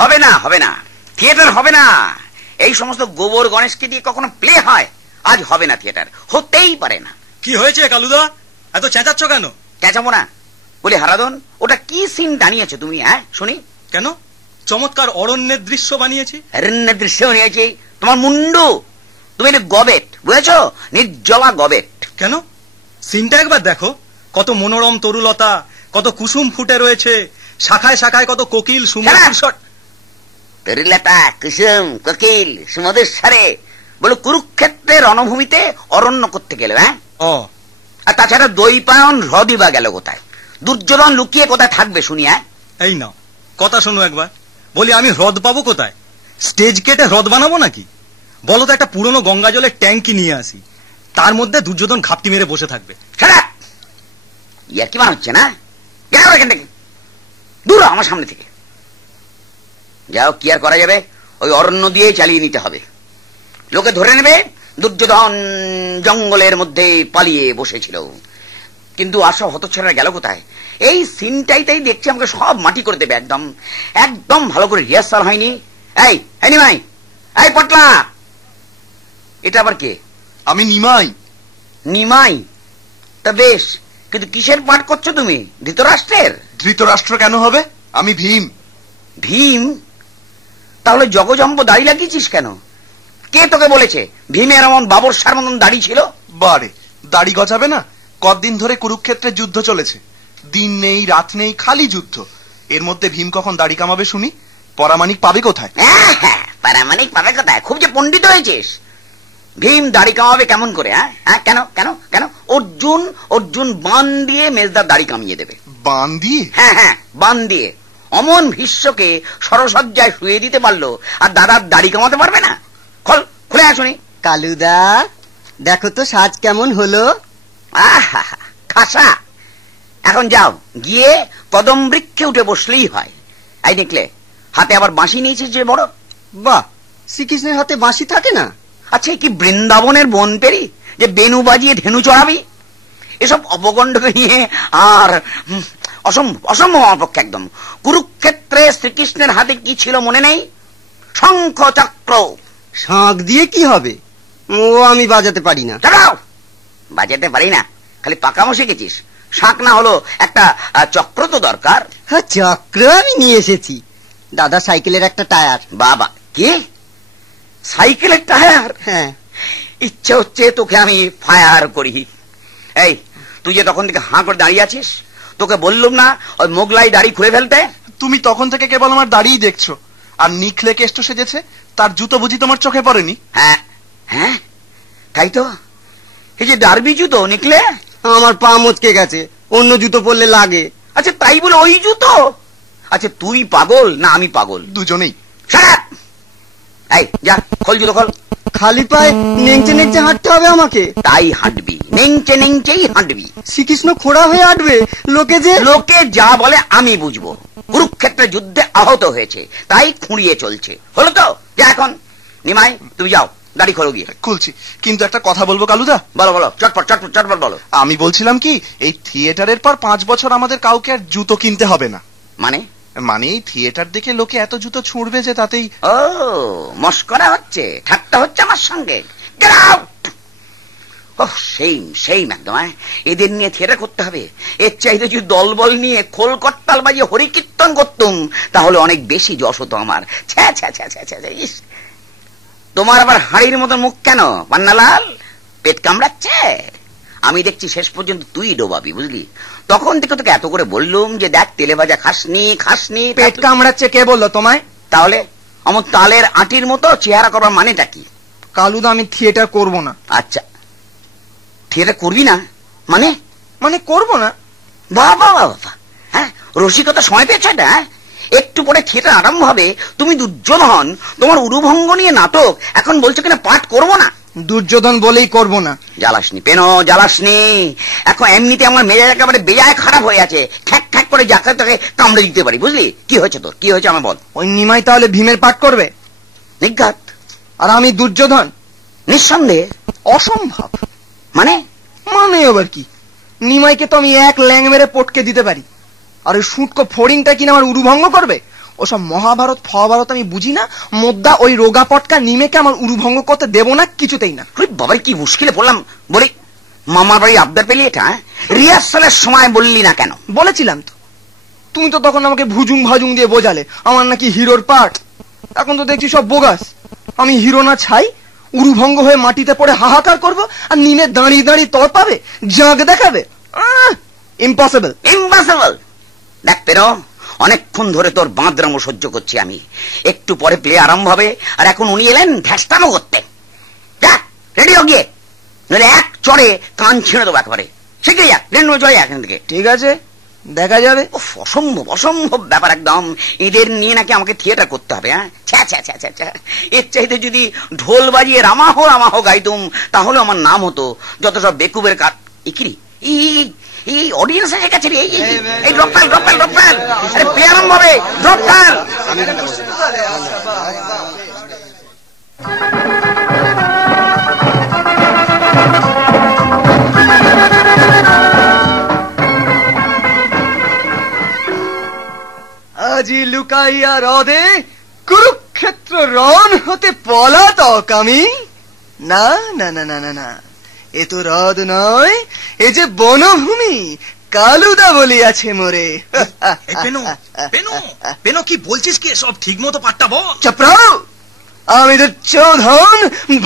হবে না, হবে না, থিয়েটার হবে না। এই সমস্ত গোবর গণেশকে দিয়ে কখনো প্লে হয়? আজ হবে না, থিয়েটার হতেই পারে না। কি হয়েছে কালুদা, এত চেঁচাচ্ছ কেন? চেঁচাবো না বলি হারাধন, ওটা কি সিন টানিয়েছো তুমি? হ্যাঁ শুনি। কেন? চমৎকার অরণ্যের দৃশ্য বানিয়েছি। অরণ্যের দৃশ্য বানিয়েছি? তোমার মুন্ডু, তুমি গবেট, বুঝেছ? নির্জলা গবেট। কেন? সিনটা একবার দেখো, কত মনোরম তরুলতা, কত কুসুম ফুটে রয়েছে, শাখায় শাখায় কত কোকিল সুমধুর। তরুলতা, কুসুম, কোকিল, সুমধুর স্বরে। বলো কুরুক্ষেত্রের রণভূমিতে অরণ্য করতে গেল? হ্যাঁ। আর তাছাড়া দৈপায়ন হ্রদই বা গেল কোথায়? দুর্যোধন লুকিয়ে কোথায় থাকবে শুনি? হ্যাঁ এই নাও কথা শোনো একবার। বলি আমি হ্রদ পাবো কোথায়? স্টেজ কেটে হ্রদ বানাবো নাকি? বলো তো, একটা পুরনো গঙ্গা জলের ট্যাঙ্কি নিয়ে আসি, তার মধ্যে দুর্যোধন ঘাপটি মেরে বসে থাকবে। ইয়ার কি মান হচ্ছে না? এখান থেকে দূর আমার সামনে থেকে যাও। কি আর করা যাবে, ওই অরণ্য দিয়ে চালিয়ে নিতে হবে। লোকে ধরে নেবে দুর্যোধন জঙ্গলের মধ্যে পালিয়ে বসেছিল। কিন্তু আসো হতচ্ছাড়া গেল কোথায়? এই সিনটাইতেই দেখছি আমাকে সব মাটি করে দেবে। একদম একদম ভালো করে রিহার্সাল হয়নি। এই নিমাই, এই পটলা, এটা আবার কে? আমি নিমাই। নিমাই? তা বেশ, কিন্তু কিসের পাঠ করছো তুমি? ধৃতরাষ্ট্রের? ধৃতরাষ্ট্র কেন হবে? আমি ভীম। ভীম? তাহলে জগজম্ব দাড়ি লাগিয়েছিস কেন? কে তোকে বলেছে ভীমের এমন বাবরসার মতন দাড়ি ছিল? বারে, দাড়ি গজাবে না? কতদিন ধরে কুরুক্ষেত্রে যুদ্ধ চলেছে, দিন নেই রাত নেই, খালি যুদ্ধ। এর মধ্যে ভীম কখন দাড়ি কামাবে শুনি? পরামানিক পাবে কোথায়? হ্যাঁ, পরামানিক পাবে কোথায়? খুব যে পণ্ডিত হয়েছিস। ভীম দাড়ি কামাবে কেমন করে? হ্যাঁ কেন কেন কেন? অর্জুন বান দিয়ে মেজদার দাড়ি কামিয়ে দেবে। বান দিয়ে? হ্যাঁ, বান দিয়ে। অমন ভীষ্মকে সরসজ্জায় শুয়ে দিতে পারলো, আর দাদার দাড়ি কামাতে পারবে না? খুলে আসুনি। কালুদা, দেখো তো সাজ কেমন হলো। খাসা। এখন যাও, গিয়ে কদম বৃক্ষে উঠে বসলেই হয়। এই দেখলে হাতে আবার বাঁশি নিয়েছিস যে বড়। বাহ, শ্রীকৃষ্ণের হাতে বাঁশি থাকে না? আচ্ছা, কি বৃন্দাবনের বন পেরি যে বেনু বাজিয়ে ধেনু চড়াবি? এসব অপগণ্ডকে নিয়ে আর অসম্ভব অপক্ষে একদম। কুরুক্ষেত্রে শ্রীকৃষ্ণের হাতে কি ছিল মনে নেই? শঙ্খ চক্র। শাঁখ দিয়ে কি হবে? ও আমি বাজাতে পারি না। বাজাতে পারি না? খালি পাকামো শিখেছিস। শাঁখ না হলো একটা চক্র তো দরকার। হ্যাঁ, চক্র আমি নিয়ে এসেছি। দাদা সাইকেলের একটা টায়ার। বাবা, কি সাইকেলের টায়ার? হ্যাঁ। ইচ্ছে হচ্ছে তোকে আমি ফায়ার করি। এই তুই যে তখন থেকে হাঁ করে দাঁড়িয়ে আছিস, তোকে বললুম না ওই মোগলাই দাড়ি খুলে ফেলতে? তুমি তখন থেকে কেবল আমার দাড়িই দেখছো। আর নিখলে কেষ্ট সেজেছে, তার জুতো বুঝি তোমার চোখে পড়েনি? হ্যাঁ হ্যাঁ, তাই তো। এই যে ডার্বি জুতো নিকলে, আমার পা মচকে গেছে, অন্য জুতো পরলে লাগে। আচ্ছা, তাই বলে ওই জুতো? আচ্ছা, তুই পাগল না আমি পাগল? দুজনেই। এই যা, খোল জুতো খোল। খালি পায়ে নেংচে নেংচে হাঁটতে হবে আমাকে? তাই হাঁটবি, নেংচে নেংচেই হাঁটবি। শ্রীকৃষ্ণ খোড়া হয়ে হাঁটবে? লোকে যা বলে আমি বুঝবো। কুরুক্ষেত্রের যুদ্ধে আহত হয়েছে, তাই খুঁড়িয়ে চলছে। হলো তো? যা এখন। নিমাই, তুমি যাও, দাড়ি খোলো গিয়ে। খুলছি, কিন্তু একটা কথা বলবো কালুদা। বলো বলো, চটপট চটপট চটপট বলো। আমি বলছিলাম কি, এই থিয়েটারের পর 5 বছর আমাদের কাউকে আর জুতো কিনতে হবে না। মানে এই থিয়েটার দেখে লোকে এত জুতো ছুঁড়বে যে তাতেই। ও, মস্করা হচ্ছে, ঠাট্টা হচ্ছে আমার সঙ্গে। সেই একদম। এদের নিয়ে থিয়েটার করতে হবে? এর চাইতে যদি দলবল নিয়ে খোল করতাল বাজিয়ে হরিকীর্তন করতুম, তাহলে অনেক বেশি যশ হতো আমার। তোমার আবার হাড়ির মতো মুখ কেন পান্নালাল? পেট কামড়াচ্ছে? আমি দেখছি শেষ পর্যন্ত তুই ডোবাবি, বুঝলি? তখন থেকে তোকে এত করে বললুম যে দেখ, তেলে ভাজা খাসনি। পেট কামড়াচ্ছে কে বললো তোমায়? তাহলে আমার তালের আটির মতো চেহারা করবার মানেটা কি? কালুদা, আমি থিয়েটার করব না। আচ্ছা, থিয়েটার করবি না? মানে করব না? বাবা বাবা, হ্যাঁ, রসিকতা সময় পেয়েছে এটা। একটু পরে থিয়েটার আরম্ভ হবে, তুমি দুর্যোধন, তোমার উরুভঙ্গ নিয়ে নাটক, এখন বলছো কিনা পাঠ করবো না? দুর্যোধন বলেই করব না। জ্বালাসনি পেন, জ্বালাসনি। এখন এমনিতে আমার মেজাজ একেবারে বেজায় খারাপ হয়ে আছে। খ্যাক খ্যাক করে যাকে তাকে কামড়ে দিতে পারি, বুঝলি? কি হয়েছে তোর? কি হয়েছে আমার বল। ওই নিমাই তাহলে ভীমের পাঠ করবে? নিঘাত। আর আমি দুর্যোধন? নিঃসন্দেহে। অসম্ভব। মানে আবার কি? নিমাইকে তো আমি এক ল্যাং মেরে পটকে দিতে পারি, আর ওই শুটকো ফড়িংটা কিনা আমার উরুভঙ্গ করবে? ওসব মহাভারত ফহাভারত আমি বুঝি না। মোদ্দা ওই রোগা পটকা নিমেকে আমার উরুভঙ্গ করতে দেবো না, কিছুতেই না। বাবাই কি মুশকিলে পড়লাম বলি। মামার বাড়ি আবদার পেলি এটা রিহার্সালের সময় বললি না কেন? বলেছিলাম তো, তুমি তো তখন আমাকে ভুজুং ভাজুং দিয়ে বোঝালে আমার নাকি হিরোর পার্ট। এখন তো দেখছি সব বোগাস। আমি হিরো না ছাই, উরুভঙ্গ হয়ে মাটিতে পড়ে হাহাকার করব, আর নিমে দাঁড়িয়ে দাঁড়িয়ে তর পাবে, জাগ দেখাবে। Impossible, impossible. দেখ পেরো, অনেকক্ষণ ধরে তোর বাঁদরামো সহ্য করছি আমি। একটু পরে প্লে আরম্ভ হবে, আর এখন উনি এলেন ধ্যাসটানো করতে। যা রেডি হো গিয়ে, নইলে এক চড়ে কান ছিঁড়ে দেবো একেবারে। শিখে যা, রেন্ডু চলে যা এখান থেকে। ঠিক আছে, দেখা যাবে। অসম্ভব অসম্ভব ব্যাপার একদম। এদের নিয়ে নাকি আমাকে থিয়েটার করতে হবে। হ্যাঁ, এর চাইতে যদি ঢোল বাজিয়ে রামাহ রামাহ গাইতুম তাহলে আমার নাম হতো। যত সব বেকুবের কাজ। ইকিরি এই অডিয়েন্স এসে গেছে রে। এই ড্রপ ফেল আরে প্লে আরম্ভ হবে, ড্রপ ফেল। আজি লুকাইয়া হ্রদে কুরুক্ষেত্র রণ হতে পলাতক আমি। না না না না না না, এ তো হ্রদ নয়, এ যে বনভূমি। কালুদা বলিয়াছে মোরে। পেনো কি বলছিস কি? সব ঠিক মতো পাট্টা বল। চপ্রাও, আমি তো চোধন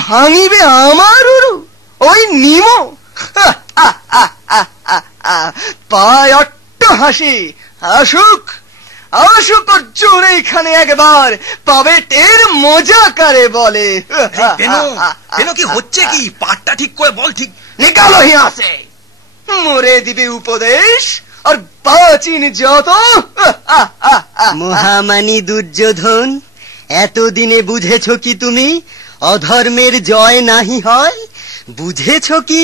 ভাঙিবে আমার উরু ওই নিমো। পায় অট্ট হাসি। আসুক আসুক অর্জুন এইখানে একবার, পাবে টের মজা কারে বলে। পেনো কি হচ্ছে কি? পাটটা ঠিক করে বল। ঠিক নিকালো হিয়া সে, মোরে দিবে উপদেশ আর প্রাচীন যত। মহামানী দুর্যোধন, এতদিনে বুঝেছ কি তুমি অধর্মের জয় নাহি হয়? বুঝেছ কি?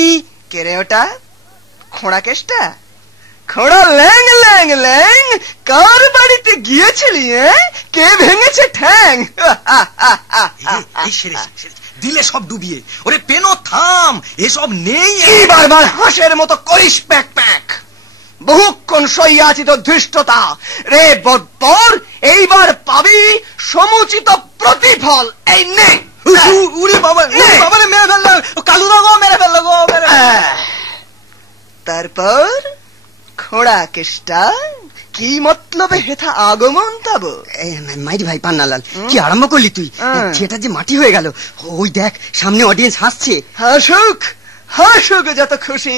কেরে ওটা খোঁড়া কেষ্টা? খোঁড়া ল্যাং ল্যাং ল্যাং, কার বাড়িতে গিয়েছিলি? কে ভেঙেছে ঠ্যাং? দিলে সব ডুবিয়ে। ওরে পেনো থাম, এসব নেই। বারবার হাঁসের মতো করিস প্যাক প্যাক। বহুক্ষণ সইয়াছি তো ধৃষ্টতা রে বর্বর, এইবার পাবি সমুচিত প্রতিফল। এই নে। উড়ে বাবা, বাবারে মেরে ফেললো, কালুদা গো মেরে ফেললো গো। তারপর খোঁড়া কেষ্টা কি মতলবে হেথা আগমন তব? মাইরি ভাই পান্নালাল, কি আরম্ভ করলি তুই? সেটা যে মাটি হয়ে গেল। ওই দেখ সামনে অডিয়েন্স হাসছে। হাসুক হাসুক যত খুশি,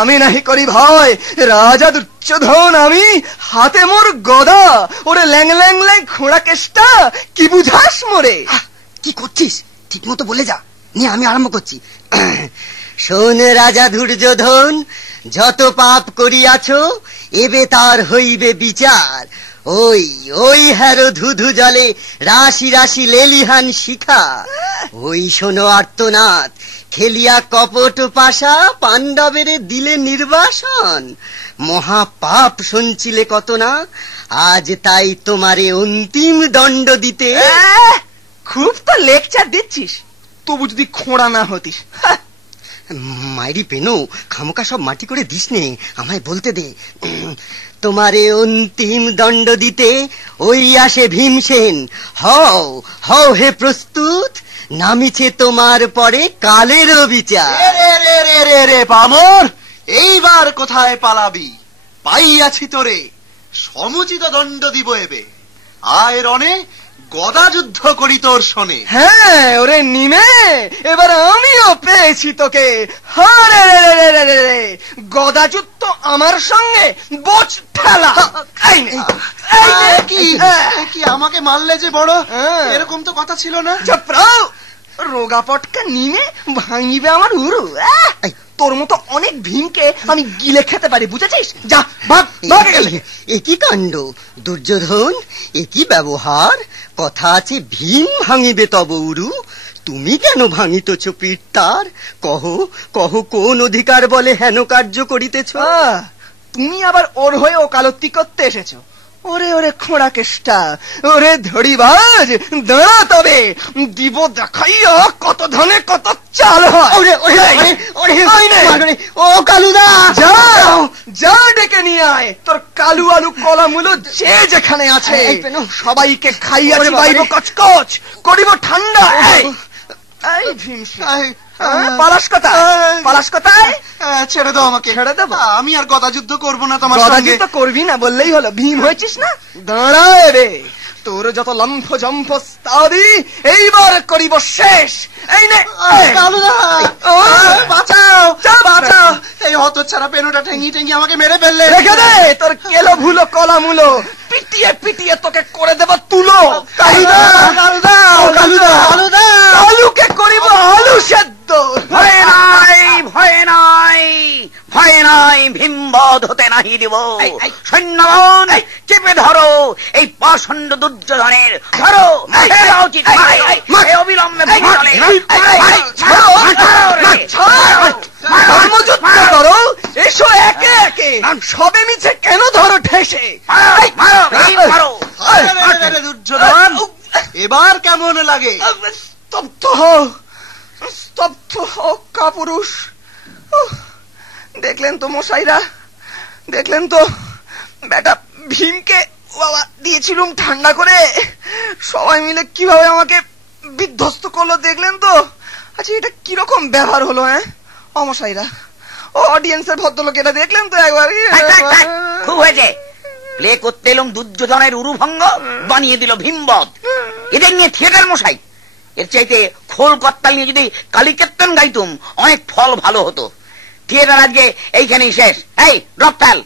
আমি নাহি করি ভয়। রাজা দুর্যোধন আমি, হাতে মোর গদা। ওরে ল্যাং ল্যাং ল্যাং খোঁড়া কেষ্টা, কি বুঝাস মোরে? কি করছিস? ঠিক মতো বলে যা। নিয়ে আমি আরম্ভ করছি। শোন রাজা দুর্যোধন, যত পাপ করিয়াছ এবে তার হইবে বিচার। ওই ওই হ্যারো ধুধু জলে রাশি রাশি লেলিহান শিখা। ওই শোনো আর্তনাদ, খেলিয়া কপট পাশা পাণ্ডবের দিলে নির্বাসন। মহা পাপ শুনছিলে কত না, আজ তাই তোমারে অন্তিম দণ্ড দিতে। খুব তো লেকচার দিচ্ছিস, তবু যদি খোঁড়া না হতিস। মাইরি পেনো, খামোকা সব মাটি করে দিস নে, আমায় বলতে দে। তোমারে অন্তিম দণ্ড দিতে ওই আসে ভীমসেন। হও হও হে প্রস্তুত, নামিছে তোমার পরে কালের বিচার। রে পামর, এইবার কোথায় পালাবি? পাইয়াছি তোরে, সমুচিত দণ্ড দিব এবে। আয় রণে, গদা যুদ্ধ করি তোর শোনে। হ্যাঁ ওরে নিমে, এবার আমিও পেয়েছি তোকে। গদা যুদ্ধ আমার সঙ্গে বোঝ ঠেলা। কি আমাকে মারলে যে বড়, এরকম তো কথা ছিল না। চপ্রাও, রোগা পটকা নিমে ভাঙিবে আমার উরু। তোর মতো অনেক ভীমকে আমি গিলে খেতে পারি, বুঝেছিস? যা ভাগ। একই কাণ্ড দুর্যোধন, একই ব্যবহার। কথা আছে ভীম ভাঙিবে তব উরু, তুমি কেন ভাঙিতেছ পিঠ তার? কহ কহ, কোন অধিকার বলে হেন কার্য করিতেছ? তুমি আবার ওর হয়ে ওকালতি করতে এসেছো? ওরে ওরে খোঁড়া কেষ্টা, ওরে ধড়িবাজ, দাঁড়া তবে দিব দেখাইয়া কত ধানে কত চাল হয়। ও কালুদা, যা যা ডেকে নিয়ে আয় তোর কালু আলু কলা মূলো যে যেখানে আছে, সবাইকে খাইয়াছি বাইব কচকচ, করিব ঠান্ডা। এই ভীমসেন, পালাস কোথায়? ছেড়ে দাও আমাকে। ছেড়ে দেবো? আমি আর গদা যুদ্ধ করবো না তোমার গদা সঙ্গে। যুদ্ধ করবি না বললেই হলো, ভীম হয়েছিস না। দাঁড়ায় রে, তোর যত লম্ফ জম্ফ স্তাদি এইবার করিব শেষ। এই নে কালুদা, বাঁচাও বাঁচাও, এই হতচ্ছাড়া পেনুটা ঠেঙ্গি ঠেঙ্গি আমাকে মেরে ফেললে। রেখে দে তোর কেলো ভুলো কলা মূলো, পিটিয়ে পিটিয়ে তোকে করে দেব তুলো। কালুদা, কালুদা, কালুদা, কালুদা, আলুকে করিব আলু সেদ্ধ। ভয় নাই, ভয় নাই, ভয় নাই, ভীমবধ হতে নাহি দিব। সৈন্যগণ চেপে ধরো এই পাষণ্ড দুর্যোধনের, ধরো উচিত অবিলম্বে। ধর্মযুদ্ধ করো, এসো একে একে, সবে মিছে কেন ধরো ঠেসে। দুর্যোধন, এবার কেমন লাগে? স্তব্ধ হো কাপুরুষ। দেখলেন তো মশাইরা, দেখলেন তো বেটা ভীমকে বাবা দিয়েছিলুম ঠান্ডা করে, সবাই মিলে কিভাবে আমাকে বিধ্বস্ত করলো দেখলেন তো। আচ্ছা এটা কিরকম ব্যবহার হলো? অমশাইরা, ও অডিয়েন্সের ভদ্রলোকেরা দেখলেন তো একবার। খুব হয়েছে, প্লে করতে এলাম দুর্যোধনের উরুভঙ্গ, বানিয়ে দিল ভীমবধ। এদের নিয়ে থিয়েটার মশাই, এর চাইতে খোল কর্তাল নিয়ে যদি কালীকীর্তন গাইতুম অনেক ফল ভালো হতো। থিয়েটার আজকে এইখানেই শেষ। এই ড্রপ ফেল।